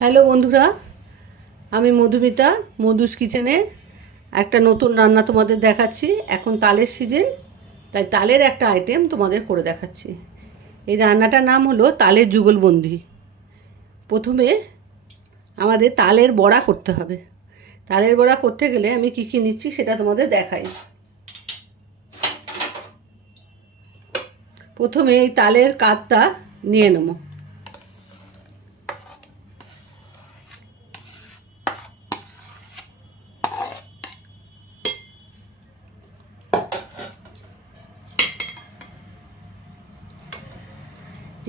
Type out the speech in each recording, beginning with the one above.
Hello বন্ধুরা, আমি মধুমিতা। মধুস কিচেনে একটা নতুন রান্না তোমাদের দেখাচ্ছি। এখন তালের সিজন, তাই তালের একটা আইটেম তোমাদের করে দেখাচ্ছি। এই রান্নাটার নাম হলো তালের যুগলবন্দি। প্রথমে আমাদের তালের বড়া করতে হবে। তালের বড়া করতে গেলে আমি কী কী নিচ্ছি সেটা তোমাদের দেখাই। প্রথমে এই তালের কাতটা নিয়ে নেবো।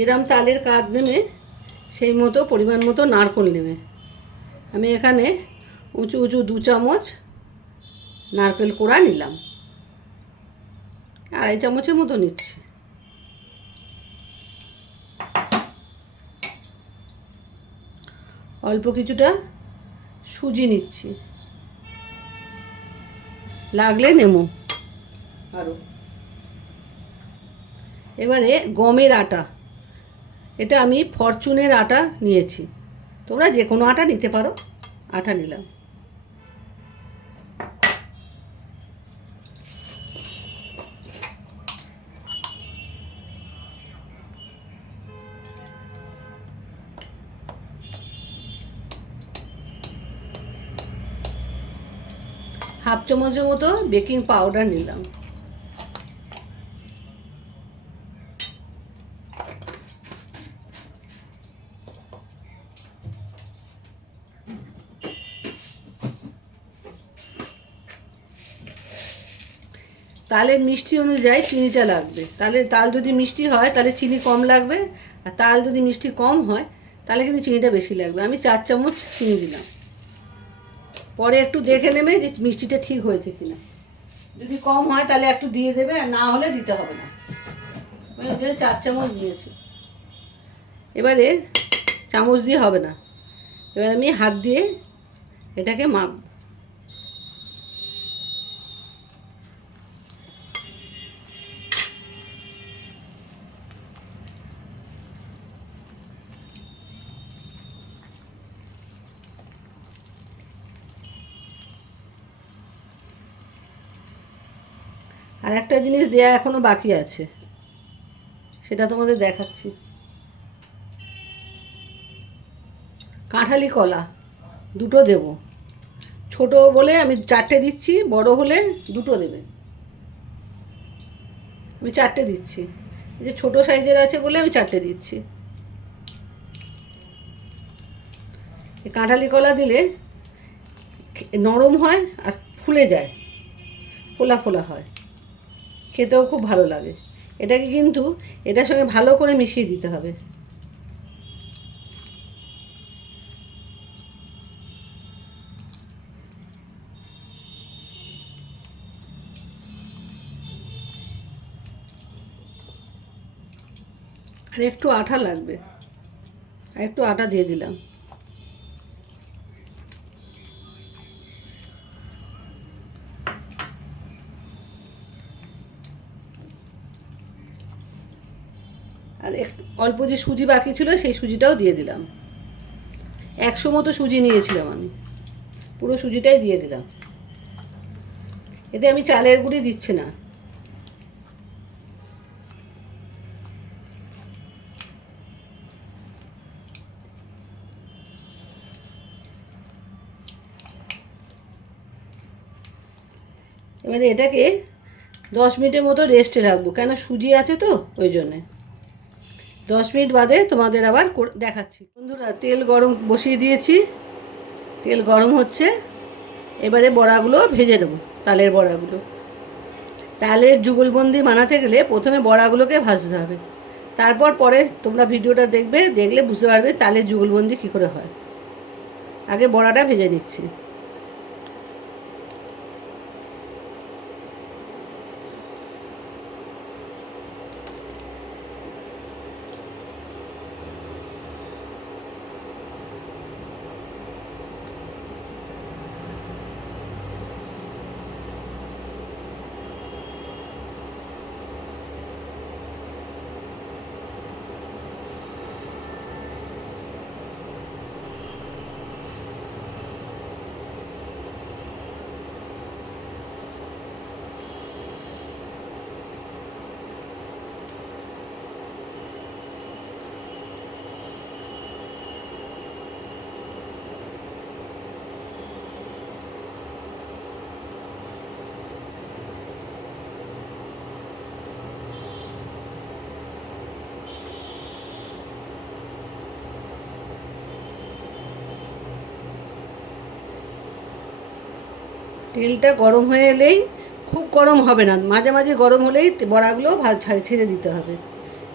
যেরকম তালের কাত নেবে সেই মতো পরিমাণ মতো নারকেল নেবে। আমি এখানে উঁচু উঁচু 2 চামচ নারকেল কোড়া নিলাম, 2.5 চামচের মতো নিচ্ছি। অল্প কিছুটা সুজি নিচ্ছি, লাগলে নেমো আরও। এবারে গমের আটা, এটা আমি ফরচুনের আটা নিয়েছি, তোমরা যে কোনো আটা নিতে পারো। আটা নিলাম। হাফ চামচের মতো বেকিং পাউডার নিলাম। তালের মিষ্টি অনুযায়ী চিনিটা লাগবে। তাল যদি মিষ্টি হয় তাহলে চিনি কম লাগবে, আর তাল যদি মিষ্টি কম হয় তাহলে কিন্তু চিনিটা বেশি লাগবে। আমি 4 চামচ চিনি দিলাম। পরে একটু দেখে নেবে যে মিষ্টিটা ঠিক হয়েছে কিনা। যদি কম হয় তাহলে একটু দিয়ে দেবে, আর না হলে দিতে হবে না। আমি 4 চামচ দিয়েছি। এবারে চামচ দিয়ে হবে না, এবার আমি হাত দিয়ে এটাকে মাখব। আর একটা জিনিস দেয়া এখনো বাকি আছে, সেটা তোমাদের দেখাচ্ছি। কাঁঠালি কলা 2টো দেব। ছোট বলে আমি 4টে দিচ্ছি, বড় হলে 2টো দেবে। আমি 4টে দিচ্ছি, এই যে ছোটো সাইজের আছে বলে আমি 4টে দিচ্ছি। এই কাঁঠালি কলা দিলে নরম হয় আর ফুলে যায়, ফোলা ফোলা হয়, খেতেও খুব ভালো লাগে। এটাকে কিন্তু এটার সঙ্গে ভালো করে মিশিয়ে দিতে হবে। আর একটু আঠা লাগবে, আর একটু আটা দিয়ে দিলাম। আর একটু অল্প যে সুজি বাকি ছিল সেই সুজিটাও দিয়ে দিলাম। 100 মতো সুজি নিয়েছিলাম আমি, পুরো সুজিটাই দিয়ে দিলাম। এতে আমি চালের গুঁড়ি দিচ্ছি না। এবারে এটাকে 10 মিনিটের মতো রেস্টে রাখবো, কেন সুজি আছে তো ওই জন্যে। 10 মিনিট বাদে তোমাদের আবার দেখাচ্ছি। বন্ধুরা, তেল গরম বসিয়ে দিয়েছি, তেল গরম হচ্ছে। এবারে বড়াগুলো ভেজে দেবো, তালের বড়াগুলো। তালের যুগলবন্দি বানাতে গেলে প্রথমে বড়াগুলোকে ভাজতে হবে, তারপর পরে তোমরা ভিডিওটা দেখবে, দেখলে বুঝতে পারবে তালের যুগলবন্দি কী করে হয়। আগে বড়াটা ভেজে নিচ্ছি। তেলটা গরম হয়ে এলেই, খুব গরম হবে না, মাঝামাঝি গরম হলেই বড়াগুলো ছেড়ে দিতে হবে।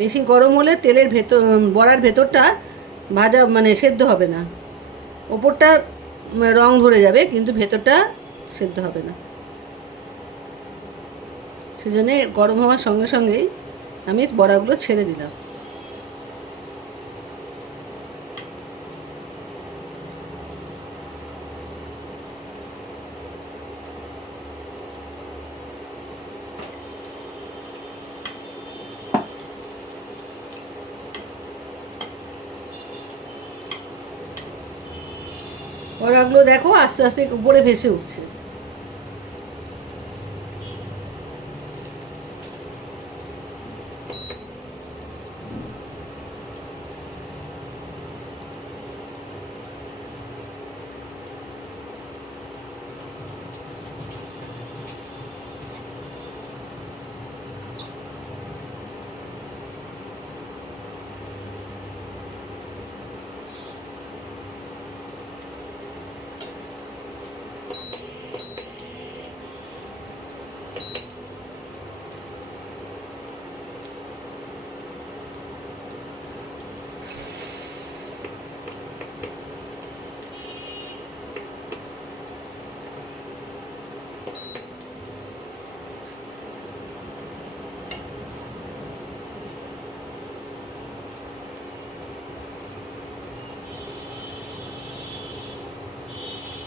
বেশি গরম হলে তেলের ভেতর, বড়ার ভেতরটা ভাজা মানে সেদ্ধ হবে না, ওপরটা রং ধরে যাবে কিন্তু ভেতরটা সেদ্ধ হবে না। সেজন্যে গরম হওয়ার সঙ্গে সঙ্গেই আমি বড়াগুলো ছেড়ে দিলাম। বড়াগুলো দেখো আস্তে আস্তে উপরে ভেসে উঠছে।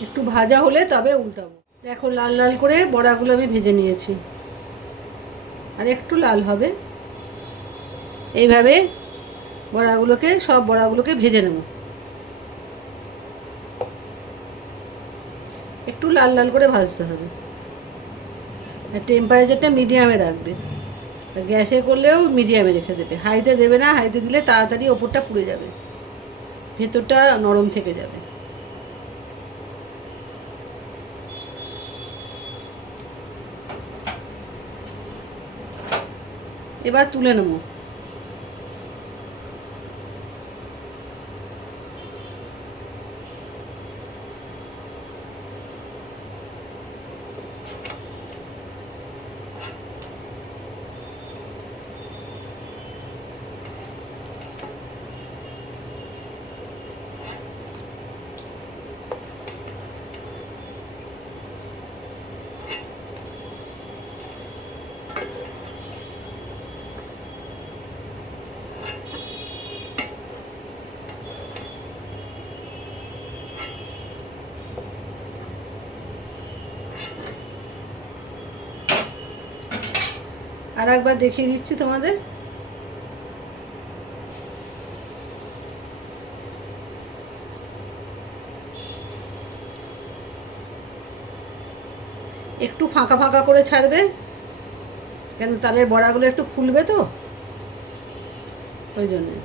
একটু ভাজা হলে তবে উল্টাবো। দেখো লাল লাল করে বড়াগুলো আমি ভেজে নিয়েছি, আর একটু লাল হবে। এইভাবে সব বড়াগুলোকে ভেজে নেব, একটু লাল লাল করে ভাজতে হবে। আর টেম্পারেচারটা মিডিয়ামে রাখবে, আর গ্যাসে করলেও মিডিয়ামে রেখে দেবে, হাইতে দেবে না, হাইতে দিলে তাড়াতাড়ি ওপরটা পুড়ে যাবে, ভেতরটা নরম থেকে যাবে। এবার তুলে নেব। আর একবার দেখিয়ে দিচ্ছি তোমাদের। একটু ফাঁকা ফাঁকা করে ছাড়বে, কেন তালের বড়াগুলো একটু ফুলবে তো, ওই জন্যে।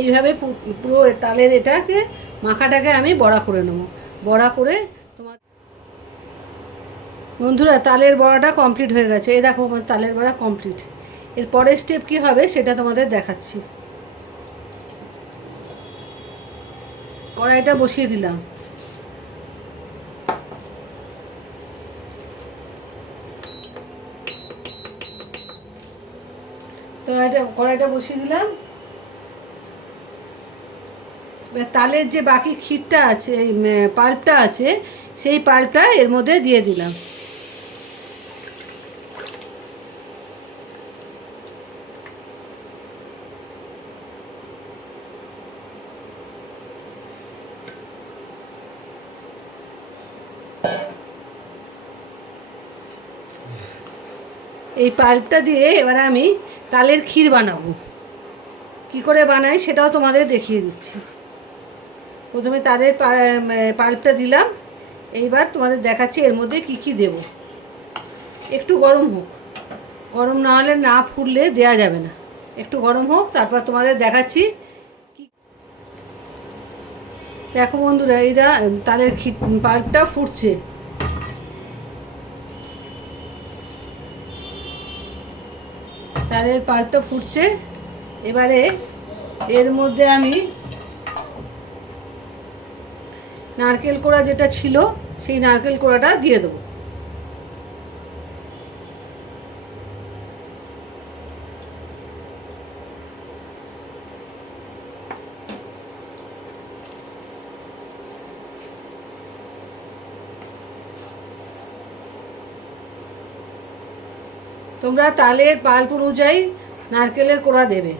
এইভাবে পুরো তালের এটাকে মাখাটাকে আমি বড়া করে নেবো। বড়া করে তোমার বন্ধুরা তালের বড়াটা কমপ্লিট হয়ে গেছে। এই দেখো আমার তালের বড়া কমপ্লিট। এর পরের স্টেপ কী হবে সেটা তোমাদের দেখাচ্ছি। কড়াইটা বসিয়ে দিলাম। তো কড়াইটা বসিয়ে দিলাম। তালের যে বাকি ক্ষীরটা আছে, এই পাল্পটা আছে, সেই পাল্পটা এর মধ্যে দিয়ে দিলাম। এই পাল্পটা দিয়ে এবার আমি তালের ক্ষীর বানাবো। কি করে বানাই সেটাও তোমাদের দেখিয়ে দিচ্ছি। প্রথমে তালের পাল্পটা দিলাম। এইবার তোমাদের দেখাচ্ছি এর মধ্যে কি কি দেব। একটু গরম হোক, গরম না হলে না ফুললে দেয়া যাবে না। একটু গরম হোক, তারপর তোমাদের দেখাচ্ছি। দেখো বন্ধুরা, এইটা তালের পাল্পটা ফুটছে। তালের পাল্পটা ফুটছে। এবারে এর মধ্যে আমি নারকেল কোড়া যেটা ছিল সেই নারকেল কোড়াটা দিয়ে দেবো। তোমরা তালের পাল্প অনুযায়ী নারকেলের কোড়া দেবে।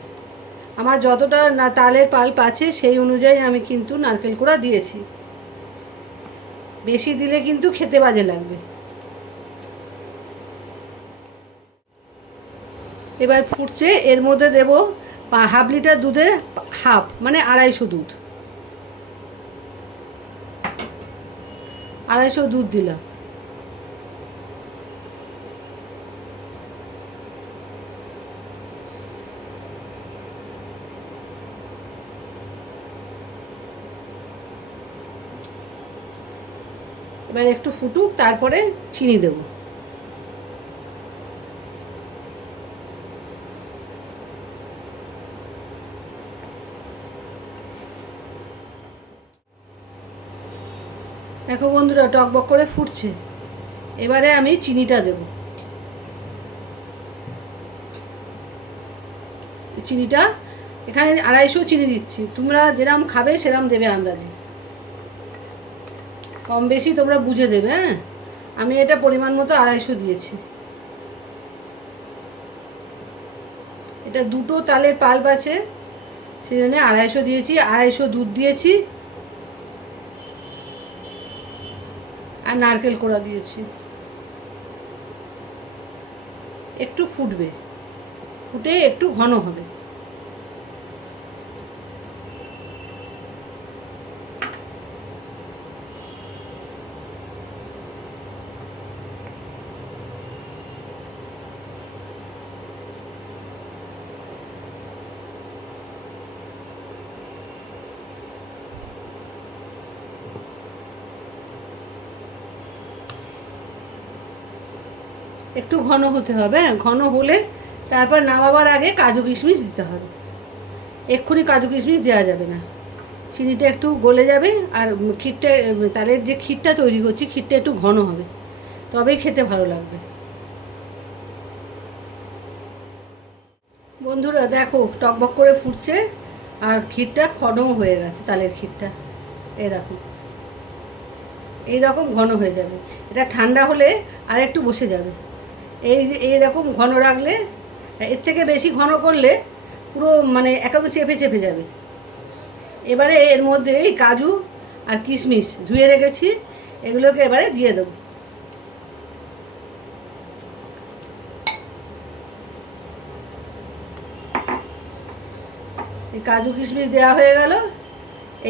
আমার যতটা না তালের পাল্প আছে সেই অনুযায়ী আমি কিন্তু নারকেল কোড়া দিয়েছি। বেশি দিলে কিন্তু খেতে বাজে লাগবে। এবার ফুটছে, এর মধ্যে দেব হাফ লিটার দুধে হাফ, মানে 250 দুধ। 250 দুধ দিলাম। এবার একটু ফুটুক, তারপরে চিনি দেব। দেখো বন্ধুরা, টকবক করে ফুটছে। এবারে আমি চিনিটা দেব। চিনিটা এখানে 250 চিনি দিচ্ছি। তোমরা যেরকম খাবে সেরকম দেবে আন্দাজে, কম বেশি তোমরা বুঝে দেবে। হ্যাঁ, আমি এটা পরিমাণ মতো 250 দিয়েছি। এটা দুটো তালের পাল্প আছে, সেই জন্য 250 দিয়েছি। 250 দুধ দিয়েছি আর নারকেল কোড়া দিয়েছি। একটু ফুটবে, ফুটে একটু ঘন হবে। একটু ঘন হতে হবে। ঘন হলে তারপর নামাবার আগে কাজু কিশমিশ দিতে হবে। এক্ষুনি কাজু কিশমিশ দেওয়া যাবে না। চিনিটা একটু গলে যাবে আর ক্ষীরটা, তালের যে ক্ষীরটা তৈরি করছি, ক্ষীরটা একটু ঘন হবে, তবেই খেতে ভালো লাগবে। বন্ধুরা দেখো, টকবক করে ফুটছে আর ক্ষীরটা ঘনও হয়ে গেছে। তালের ক্ষীরটা এই দেখো, এইরকম ঘন হয়ে যাবে। এটা ঠান্ডা হলে আর একটু বসে যাবে। এইরকম ঘন রাখলে, এর থেকে বেশি ঘন করলে পুরো মানে একেবারে চেপে চেপে যাবে। এবারে এর মধ্যে এই কাজু আর কিশমিশ ধুয়ে রেখেছি, এগুলোকে এবারে দিয়ে দেবো। এই কাজু কিশমিশ দেওয়া হয়ে গেল।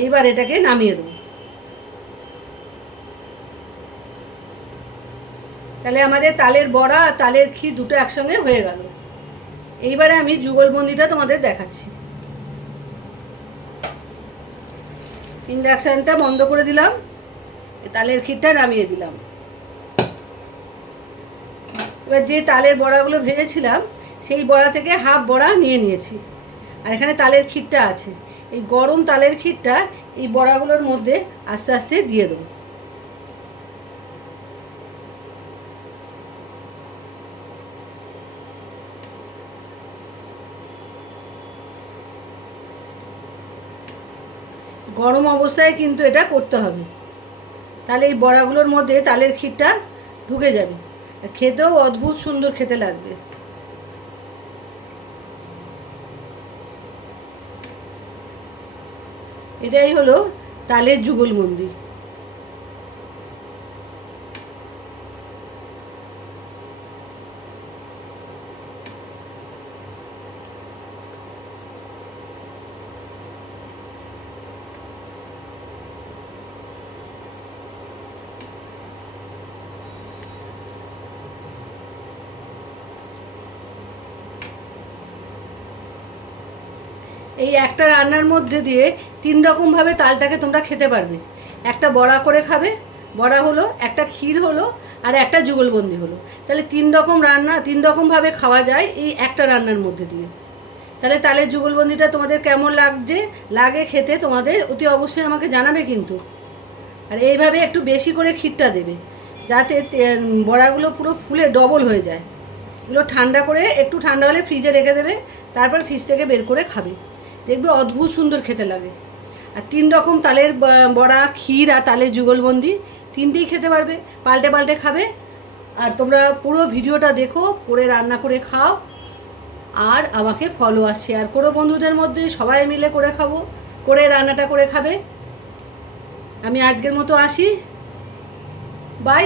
এইবার এটাকে নামিয়ে দেবো। তাহলে আমাদের তালের বড়া আর তালের ক্ষীর দুটো একসঙ্গে হয়ে গেল। এইবারে আমি যুগলবন্দিটা তোমাদের দেখাচ্ছি। ইন্ডাকশানটা বন্ধ করে দিলাম, তালের ক্ষীরটা নামিয়ে দিলাম। এবার যে তালের বড়াগুলো ভেজেছিলাম সেই বড়া থেকে হাফ বড়া নিয়ে নিয়েছি, আর এখানে তালের ক্ষীরটা আছে। এই গরম তালের ক্ষীরটা এই বড়াগুলোর মধ্যে আস্তে আস্তে দিয়ে দেবো। গরম অবস্থায় কিন্তু এটা করতে হবে, তাহলে এই বড়াগুলোর মধ্যে তালের ক্ষীরটা ঢুকে যাবে, আর খেতেও অদ্ভুত সুন্দর খেতে লাগবে। এটাই হলো তালের যুগলবন্দি। এই একটা রান্নার মধ্যে দিয়ে 3 রকমভাবে তালটাকে তোমরা খেতে পারবে। একটা বড়া করে খাবে, বড়া হলো, একটা ক্ষীর হলো, আর একটা যুগলবন্দি হলো। তাহলে 3 রকম রান্না, 3 রকমভাবে খাওয়া যায় এই একটা রান্নার মধ্যে দিয়ে। তাহলে তালের যুগলবন্দিটা তোমাদের কেমন লাগে খেতে তোমাদের অতি অবশ্যই আমাকে জানাবে কিন্তু। আর এইভাবে একটু বেশি করে ক্ষীরটা দেবে, যাতে বড়াগুলো পুরো ফুলে ডবল হয়ে যায়। এগুলো ঠান্ডা করে, একটু ঠান্ডা হলে ফ্রিজে রেখে দেবে, তারপর ফ্রিজ থেকে বের করে খাবে, দেখবে অদ্ভুত সুন্দর খেতে লাগে। আর 3 রকম তালের বড়া, ক্ষীর আর তালের যুগলবন্দি 3টেই খেতে পারবে, পাল্টে পাল্টে খাবে। আর তোমরা পুরো ভিডিওটা দেখো, করে রান্না করে খাও, আর আমাকে ফলো আর শেয়ার করো বন্ধুদের মধ্যে, সবাই মিলে করে খাবো, করে রান্নাটা করে খাবে। আমি আজকের মতো আসি, বাই।